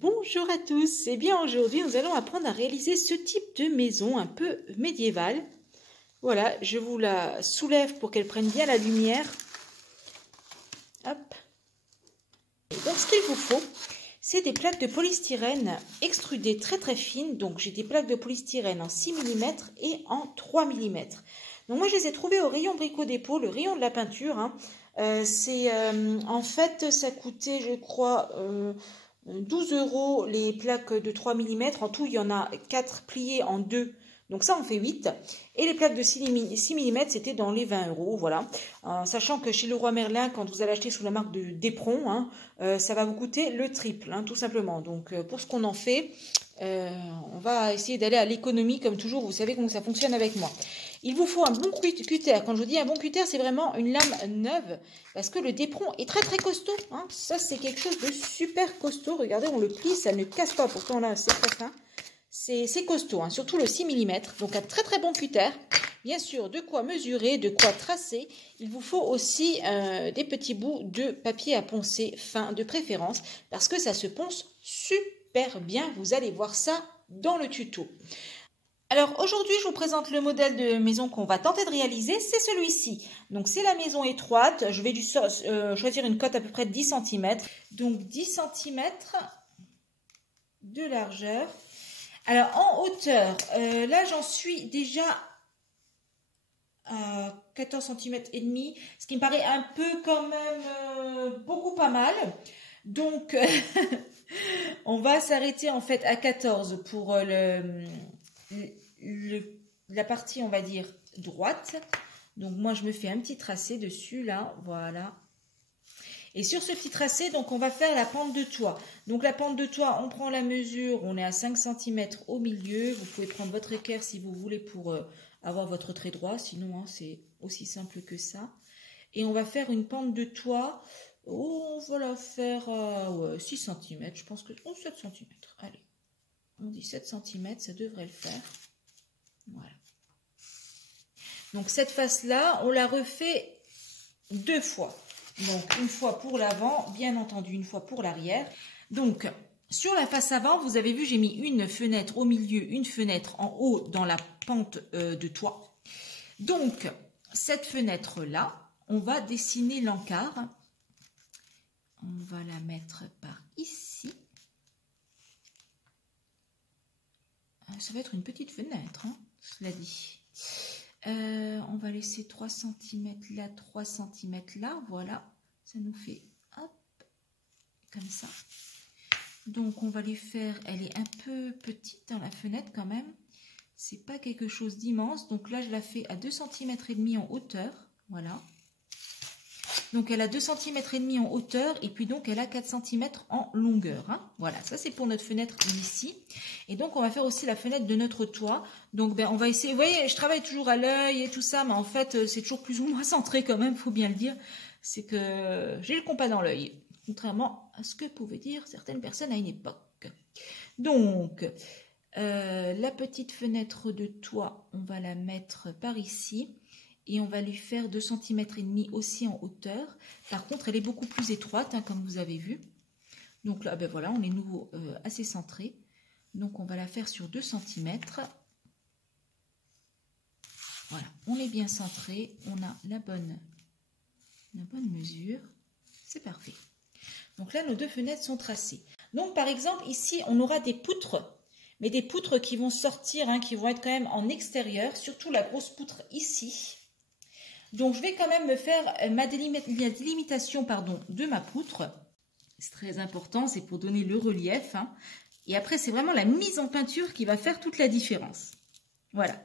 Bonjour à tous, et bien aujourd'hui nous allons apprendre à réaliser ce type de maison un peu médiévale. Voilà, je vous la soulève pour qu'elle prenne bien la lumière. Hop. Et donc ce qu'il vous faut, c'est des plaques de polystyrène extrudées très fines. Donc j'ai des plaques de polystyrène en 6 mm et en 3 mm. Donc moi je les ai trouvées au rayon Brico Dépôt, le rayon de la peinture. En fait ça coûtait je crois 12 € les plaques de 3 mm. En tout, il y en a 4 pliées en 2. Donc ça, on fait 8. Et les plaques de 6 mm, c'était dans les 20 €. Voilà. Sachant que chez Leroy Merlin, quand vous allez acheter sous la marque de Dépron, ça va vous coûter le triple, tout simplement. Donc pour ce qu'on en fait, on va essayer d'aller à l'économie comme toujours. Vous savez comment ça fonctionne avec moi. Il vous faut un bon cutter. Quand je vous dis un bon cutter, c'est vraiment une lame neuve. Parce que le Dépron est très costaud. Ça, c'est quelque chose de super costaud. Regardez, on le plie, ça ne casse pas. Pourtant, là, c'est très fin. C'est costaud, surtout le 6 mm. Donc, un très bon cutter. Bien sûr, de quoi mesurer, de quoi tracer. Il vous faut aussi des petits bouts de papier à poncer fin de préférence. Parce que ça se ponce super bien. Vous allez voir ça dans le tuto. Alors aujourd'hui, je vous présente le modèle de maison qu'on va tenter de réaliser, c'est celui-ci. Donc c'est la maison étroite, je vais choisir une cote à peu près de 10 cm. Donc 10 cm de largeur. Alors en hauteur, là j'en suis déjà à 14 cm et demi, ce qui me paraît un peu quand même beaucoup pas mal. Donc on va s'arrêter en fait à 14 pour la partie, on va dire, droite. Donc, moi, je me fais un petit tracé dessus, là, voilà. Et sur ce petit tracé, donc, on va faire la pente de toit. Donc, la pente de toit, on prend la mesure, on est à 5 cm au milieu. Vous pouvez prendre votre équerre si vous voulez pour avoir votre trait droit. Sinon, c'est aussi simple que ça. Et on va faire une pente de toit. On va la faire à 6 cm. Je pense que... 7 cm. Allez. On dit 7 cm, ça devrait le faire. Voilà. Donc cette face-là, on la refait 2 fois. Donc une fois pour l'avant, bien entendu une fois pour l'arrière. Donc sur la face avant, vous avez vu, j'ai mis une fenêtre au milieu, une fenêtre en haut dans la pente de toit. Donc cette fenêtre-là, on va dessiner l'encart. On va la mettre par ici. Ça va être une petite fenêtre, cela dit. On va laisser 3 cm là, 3 cm là. Voilà, ça nous fait hop, comme ça. Donc, on va les faire, elle est un peu petite dans la fenêtre quand même. C'est pas quelque chose d'immense. Donc là, je la fais à 2 cm et demi en hauteur. Voilà. Donc, elle a 2 cm et demi en hauteur et puis donc, elle a 4 cm en longueur. Voilà, ça c'est pour notre fenêtre ici. Et donc, on va faire aussi la fenêtre de notre toit. Donc, on va essayer, vous voyez, je travaille toujours à l'œil et tout ça, mais en fait, c'est toujours plus ou moins centré quand même, il faut bien le dire. C'est que j'ai le compas dans l'œil, contrairement à ce que pouvaient dire certaines personnes à une époque. Donc, la petite fenêtre de toit, on va la mettre par ici. Et on va lui faire 2 cm et demi aussi en hauteur. Par contre, elle est beaucoup plus étroite, comme vous avez vu. Donc là, voilà, on est nouveau assez centré. Donc, on va la faire sur 2 cm. Voilà, on est bien centré. On a la bonne mesure. C'est parfait. Donc là, nos 2 fenêtres sont tracées. Donc, par exemple, ici, on aura des poutres. Mais des poutres qui vont sortir, qui vont être quand même en extérieur. Surtout la grosse poutre ici. Donc, je vais quand même me faire ma délimitation de ma poutre. C'est très important, c'est pour donner le relief. Et après, c'est vraiment la mise en peinture qui va faire toute la différence. Voilà.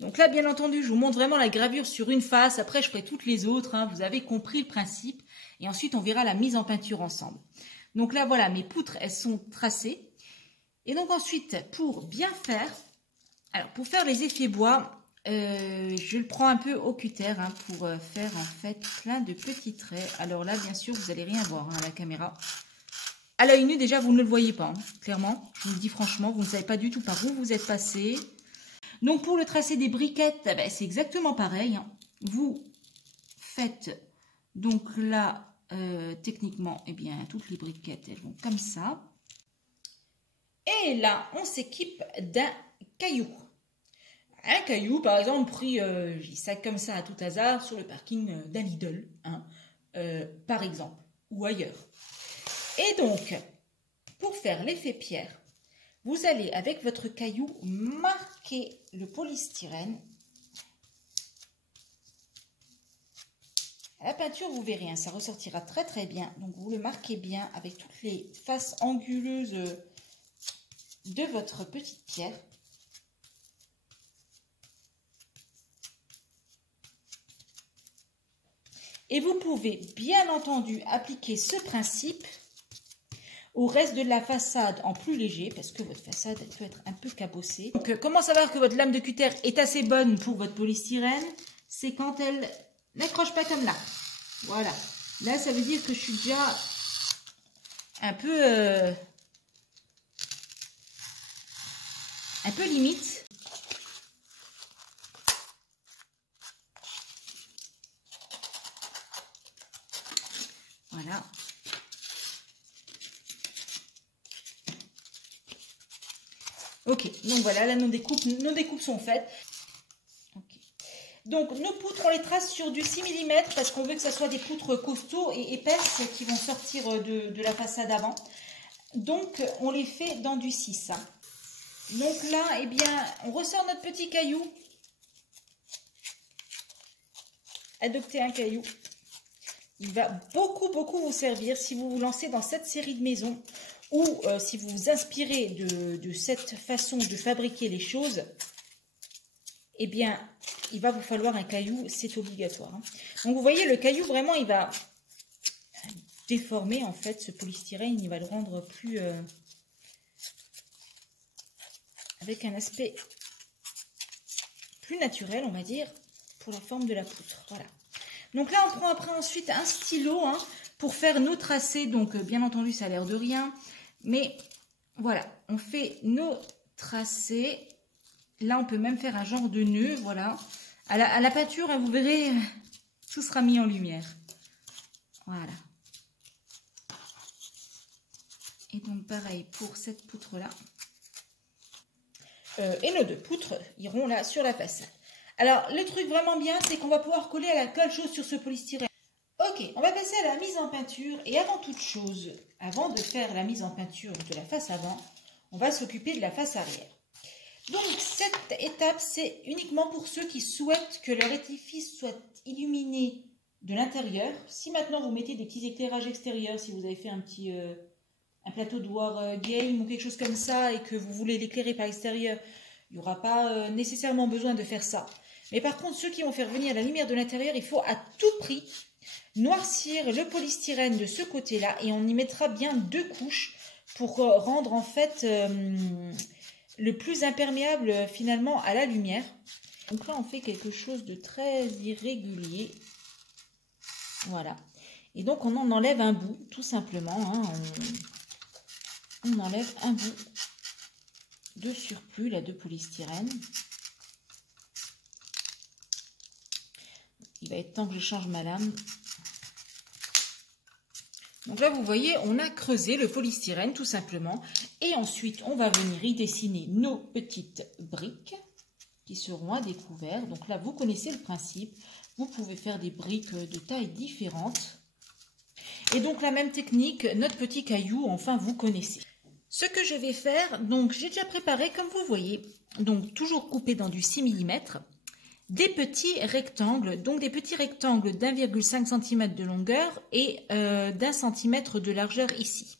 Donc là, bien entendu, je vous montre vraiment la gravure sur une face. Après, je ferai toutes les autres. Vous avez compris le principe. Et ensuite, on verra la mise en peinture ensemble. Donc là, voilà, mes poutres, elles sont tracées. Et donc ensuite, pour bien faire, alors pour faire les effets bois... je le prends un peu au cutter pour faire en fait plein de petits traits. Alors là, bien sûr, vous n'allez rien voir à la caméra. À l'œil nu, déjà, vous ne le voyez pas, clairement. Je vous le dis franchement, vous ne savez pas du tout par où vous êtes passé. Donc, pour le tracé des briquettes, c'est exactement pareil. Vous faites donc là, techniquement, toutes les briquettes, elles vont comme ça. Et là, on s'équipe d'un caillou. Un caillou, par exemple, pris, je dis ça comme ça à tout hasard, sur le parking d'un Lidl, hein, par exemple, ou ailleurs. Et donc, pour faire l'effet pierre, vous allez, avec votre caillou, marquer le polystyrène. À la peinture, vous verrez, hein, ça ressortira très très bien. Donc, vous le marquez bien avec toutes les faces anguleuses de votre petite pierre. Et vous pouvez, bien entendu, appliquer ce principe au reste de la façade en plus léger, parce que votre façade elle peut être un peu cabossée. Donc, comment savoir que votre lame de cutter est assez bonne pour votre polystyrène? C'est quand elle n'accroche pas comme là. Voilà. Là, ça veut dire que je suis déjà un peu limite. Voilà. Ok, donc voilà, là nos découpes sont faites. Okay. Donc nos poutres, on les trace sur du 6 mm parce qu'on veut que ce soit des poutres costauds et épaisses qui vont sortir de la façade avant. Donc on les fait dans du 6. Donc là, eh bien, on ressort notre petit caillou. Adoptez un caillou. Il va beaucoup vous servir si vous vous lancez dans cette série de maisons ou si vous vous inspirez de cette façon de fabriquer les choses. Eh bien, il va vous falloir un caillou, c'est obligatoire. Hein. Donc vous voyez, le caillou, vraiment, il va déformer en fait ce polystyrène, il va le rendre plus... avec un aspect plus naturel, on va dire, pour la forme de la poutre. Voilà. Donc là, on prend après ensuite un stylo hein, pour faire nos tracés. Donc, bien entendu, ça a l'air de rien. Mais voilà, on fait nos tracés. Là, on peut même faire un genre de nœud, voilà. À la peinture, vous verrez, tout sera mis en lumière. Voilà. Et donc, pareil pour cette poutre-là. Et nos deux poutres iront là sur la façade. Alors, le truc vraiment bien, c'est qu'on va pouvoir coller à la colle chaude sur ce polystyrène. Ok, on va passer à la mise en peinture. Et avant toute chose, avant de faire la mise en peinture de la face avant, on va s'occuper de la face arrière. Donc, cette étape, c'est uniquement pour ceux qui souhaitent que leur édifice soit illuminé de l'intérieur. Si maintenant vous mettez des petits éclairages extérieurs, si vous avez fait un petit... un plateau de Wargame ou quelque chose comme ça et que vous voulez l'éclairer par l'extérieur, il n'y aura pas nécessairement besoin de faire ça. Mais par contre, ceux qui vont faire venir la lumière de l'intérieur, il faut à tout prix noircir le polystyrène de ce côté-là et on y mettra bien 2 couches pour rendre en fait le plus imperméable finalement à la lumière. Donc là, on fait quelque chose de très irrégulier. Voilà. Et donc, on en enlève un bout, tout simplement. Hein, on enlève un bout de surplus là, de polystyrène. Il va être temps que je change ma lame. Donc là, vous voyez, on a creusé le polystyrène tout simplement. Et ensuite, on va venir y dessiner nos petites briques qui seront à découvert. Donc là, vous connaissez le principe. Vous pouvez faire des briques de tailles différentes. Et donc la même technique, notre petit caillou, enfin vous connaissez. Ce que je vais faire, donc j'ai déjà préparé comme vous voyez, donc toujours coupé dans du 6 mm, des petits rectangles, donc des petits rectangles d'1,5 cm de longueur et d'1 cm de largeur ici.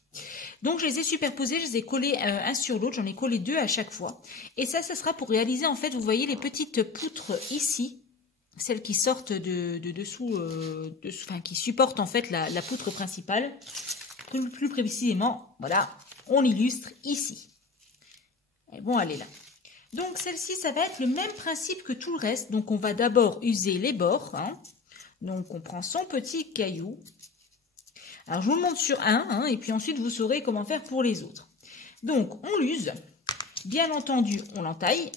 Donc je les ai superposés, je les ai collés un sur l'autre, j'en ai collé 2 à chaque fois. Et ça sera pour réaliser en fait, vous voyez les petites poutres ici, celles qui sortent de dessous, enfin qui supportent en fait la poutre principale. Plus précisément, voilà, on illustre ici. Elles vont aller là. Donc celle-ci, ça va être le même principe que tout le reste. Donc on va d'abord user les bords. Hein. Donc on prend son petit caillou. Alors je vous le montre sur un, hein, et puis ensuite vous saurez comment faire pour les autres. Donc on l'use. Bien entendu, on l'entaille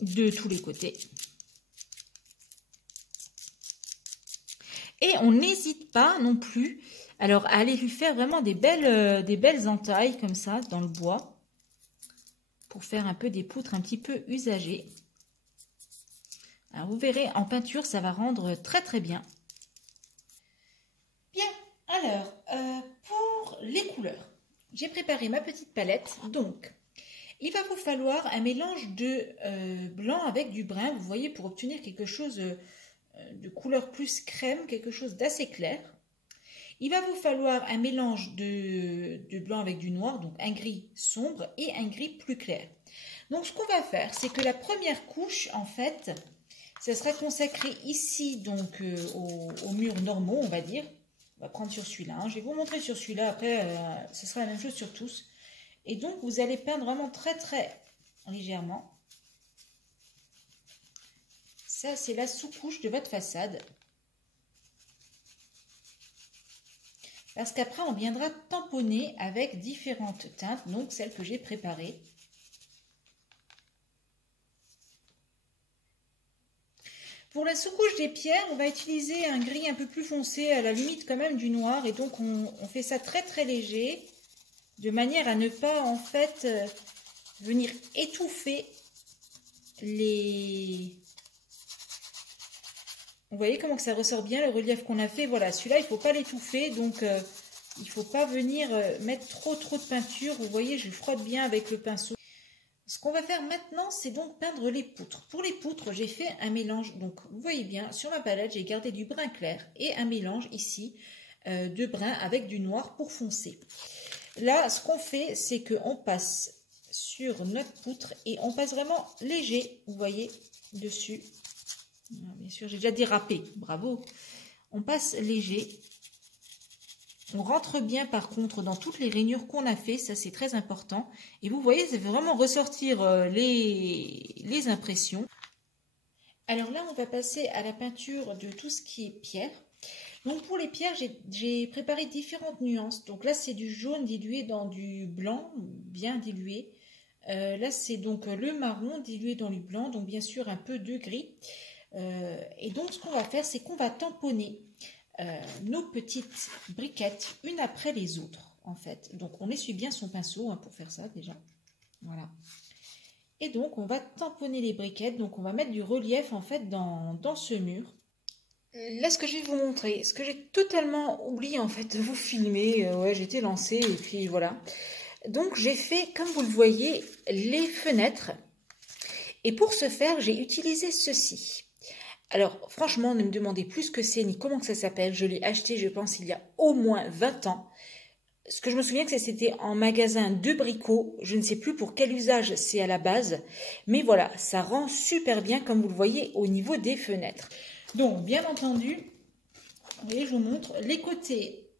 de tous les côtés. Et on n'hésite pas non plus Alors, allez lui faire vraiment des belles entailles comme ça dans le bois pour faire un peu des poutres un petit peu usagées. Alors, vous verrez, en peinture, ça va rendre très très bien. Bien, alors, pour les couleurs, j'ai préparé ma petite palette. Donc, il va vous falloir un mélange de blanc avec du brun, vous voyez, pour obtenir quelque chose de couleur plus crème, quelque chose d'assez clair. Il va vous falloir un mélange de blanc avec du noir, donc un gris sombre et un gris plus clair. Donc ce qu'on va faire, c'est que la première couche, en fait, ça sera consacré ici donc aux murs normaux, on va dire. On va prendre sur celui-là, hein. Je vais vous montrer sur celui-là, après ce sera la même chose sur tous. Et donc vous allez peindre vraiment très très légèrement. Ça c'est la sous-couche de votre façade. Parce qu'après, on viendra tamponner avec différentes teintes, donc celles que j'ai préparées. Pour la sous-couche des pierres, on va utiliser un gris un peu plus foncé, à la limite quand même du noir. Et donc, on fait ça très très léger, de manière à ne pas, en fait, venir étouffer les... Vous voyez comment que ça ressort bien, le relief qu'on a fait. Voilà, celui-là, il ne faut pas l'étouffer. Donc, il ne faut pas venir mettre trop de peinture. Vous voyez, je frotte bien avec le pinceau. Ce qu'on va faire maintenant, c'est donc peindre les poutres. Pour les poutres, j'ai fait un mélange. Donc, vous voyez bien, sur ma palette, j'ai gardé du brun clair et un mélange ici de brun avec du noir pour foncer. Là, ce qu'on fait, c'est qu'on passe sur notre poutre et on passe vraiment léger, vous voyez, dessus. Bien sûr, j'ai déjà dérapé, bravo. On passe léger. On rentre bien par contre dans toutes les rainures qu'on a fait, ça c'est très important. Et vous voyez, ça fait vraiment ressortir les impressions. Alors là, on va passer à la peinture de tout ce qui est pierre. Donc pour les pierres, j'ai préparé différentes nuances. Donc là, c'est du jaune dilué dans du blanc, bien dilué. Là, c'est donc le marron dilué dans le blanc, donc bien sûr un peu de gris. Et donc ce qu'on va faire, c'est qu'on va tamponner nos petites briquettes une après les autres en fait. Donc on essuie bien son pinceau pour faire ça déjà. Voilà. Et donc on va tamponner les briquettes. Donc on va mettre du relief en fait dans ce mur. Là ce que je vais vous montrer, ce que j'ai totalement oublié en fait de vous filmer. Ouais, j'étais lancée et puis voilà. Donc j'ai fait, comme vous le voyez, les fenêtres. Et pour ce faire, j'ai utilisé ceci. Alors, franchement, ne me demandez plus ce que c'est ni comment que ça s'appelle. Je l'ai acheté, je pense, il y a au moins 20 ans. Ce que je me souviens, que c'était en magasin de bricots. Je ne sais plus pour quel usage c'est à la base. Mais voilà, ça rend super bien, comme vous le voyez, au niveau des fenêtres. Donc, bien entendu, vous voyez, je vous montre, les côtés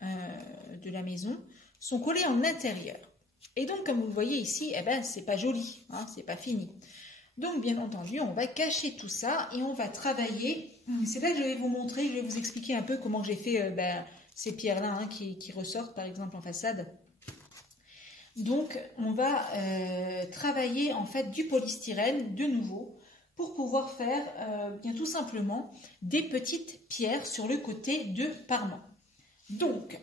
de la maison sont collés en intérieur. Et donc, comme vous le voyez ici, eh ben, c'est pas joli, hein, c'est pas fini. Donc, bien entendu, on va cacher tout ça et on va travailler. C'est là que je vais vous montrer, je vais vous expliquer un peu comment j'ai fait ces pierres-là hein, qui ressortent, par exemple, en façade. Donc, on va travailler, en fait, du polystyrène, de nouveau, pour pouvoir faire, bien tout simplement, des petites pierres sur le côté de parement. Donc,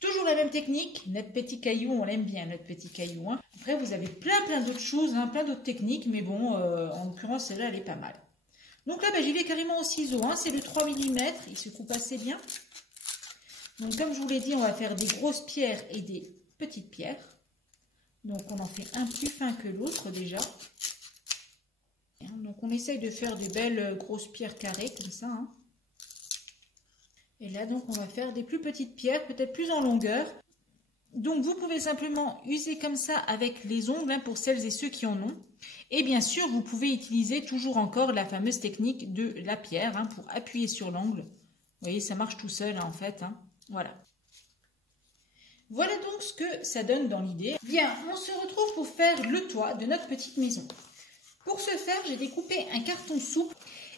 toujours la même technique, notre petit caillou, on l'aime bien, notre petit caillou. Hein. Après, vous avez plein d'autres choses, hein, plein d'autres techniques, mais bon, en l'occurrence, celle-là, elle est pas mal. Donc là, j'y vais carrément au ciseau, hein, c'est le 3 mm, il se coupe assez bien. Donc, comme je vous l'ai dit, on va faire des grosses pierres et des petites pierres. Donc, on en fait un plus fin que l'autre déjà. Donc, on essaye de faire des belles grosses pierres carrées, comme ça, hein. Et là, donc, on va faire des plus petites pierres, peut-être plus en longueur. Donc, vous pouvez simplement user comme ça avec les ongles, hein, pour celles et ceux qui en ont. Et bien sûr, vous pouvez utiliser toujours encore la fameuse technique de la pierre, hein, pour appuyer sur l'ongle. Vous voyez, ça marche tout seul, hein, en fait. Hein. Voilà. Voilà donc ce que ça donne dans l'idée. Bien, on se retrouve pour faire le toit de notre petite maison. Pour ce faire, j'ai découpé un carton souple.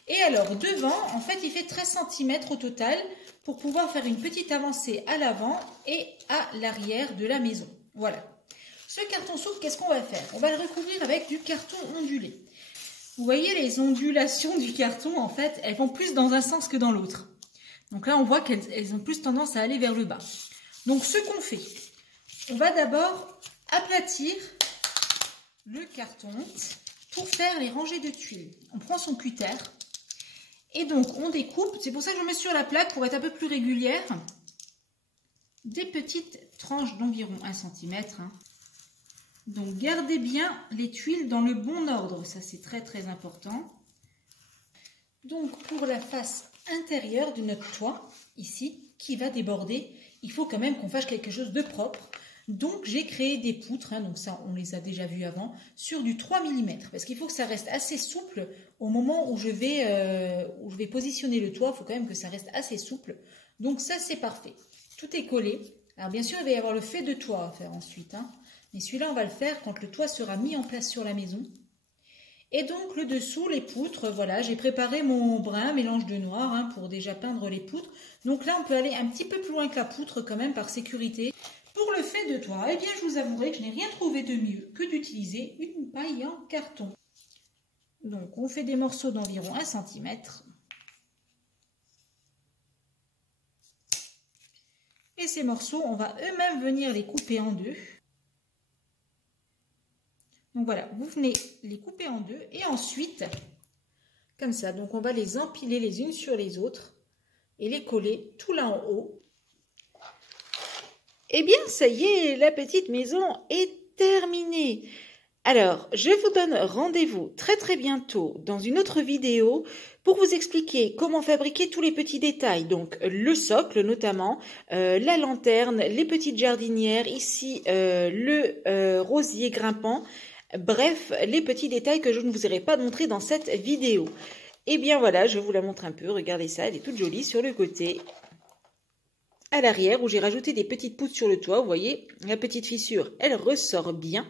Et alors, devant, en fait, il fait 13 cm au total pour pouvoir faire une petite avancée à l'avant et à l'arrière de la maison. Voilà. Ce carton souple, qu'est-ce qu'on va faire? On va le recouvrir avec du carton ondulé. Vous voyez les ondulations du carton, en fait, elles vont plus dans un sens que dans l'autre. Donc là, on voit qu'elles ont plus tendance à aller vers le bas. Donc ce qu'on fait, on va d'abord aplatir le carton pour faire les rangées de tuiles. On prend son cutter et donc on découpe, c'est pour ça que je mets sur la plaque pour être un peu plus régulière, des petites tranches d'environ 1 cm. Donc gardez bien les tuiles dans le bon ordre, ça c'est très très important. Donc pour la face intérieure de notre toit, ici, qui va déborder, il faut quand même qu'on fasse quelque chose de propre. Donc j'ai créé des poutres, donc ça on les a déjà vues avant, sur du 3 mm. Parce qu'il faut que ça reste assez souple au moment où je vais positionner le toit, il faut quand même que ça reste assez souple. Donc ça c'est parfait. Tout est collé. Alors bien sûr il va y avoir le fait de toit à faire ensuite. Mais celui-là on va le faire quand le toit sera mis en place sur la maison. Et donc le dessous, les poutres, voilà, j'ai préparé mon brun, mélange de noir pour déjà peindre les poutres. Donc là on peut aller un petit peu plus loin que la poutre quand même par sécurité. Pour le fait de toit, eh bien je vous avouerai que je n'ai rien trouvé de mieux que d'utiliser une paille en carton. Donc on fait des morceaux d'environ 1 cm. Et ces morceaux, on va eux-mêmes venir les couper en deux. Donc voilà, vous venez les couper en deux et ensuite, comme ça, donc on va les empiler les unes sur les autres et les coller tout là en haut. Eh bien, ça y est, la petite maison est terminée. Alors, je vous donne rendez-vous très très bientôt dans une autre vidéo pour vous expliquer comment fabriquer tous les petits détails. Donc, le socle notamment, la lanterne, les petites jardinières, ici le rosier grimpant. Bref, les petits détails que je ne vous aurais pas montrés dans cette vidéo. Eh bien voilà, je vous la montre un peu. Regardez ça, elle est toute jolie sur le côté. À l'arrière, où j'ai rajouté des petites poutres sur le toit. Vous voyez, la petite fissure, elle ressort bien.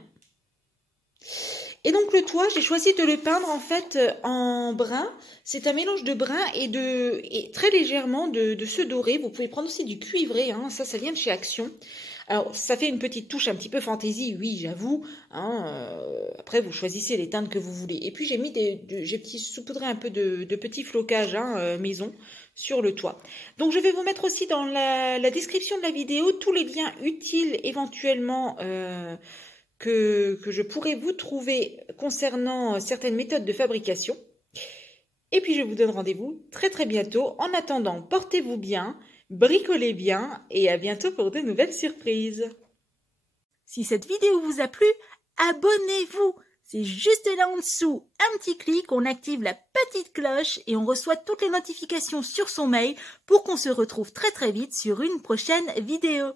Et donc le toit, j'ai choisi de le peindre en fait en brun. C'est un mélange de brun et très légèrement de ce doré. Vous pouvez prendre aussi du cuivré, ça vient de chez Action. Alors, ça fait une petite touche un petit peu fantaisie, oui, j'avoue. Après, vous choisissez les teintes que vous voulez. Et puis, j'ai mis j'ai saupoudré un peu de petits flocages maison sur le toit. Donc, je vais vous mettre aussi dans la description de la vidéo tous les liens utiles éventuellement que je pourrais vous trouver concernant certaines méthodes de fabrication. Et puis, je vous donne rendez-vous très très bientôt. En attendant, portez-vous bien. Bricolez bien et à bientôt pour de nouvelles surprises. Si cette vidéo vous a plu, abonnez-vous. C'est juste là en dessous, un petit clic, on active la petite cloche et on reçoit toutes les notifications sur son mail pour qu'on se retrouve très très vite sur une prochaine vidéo.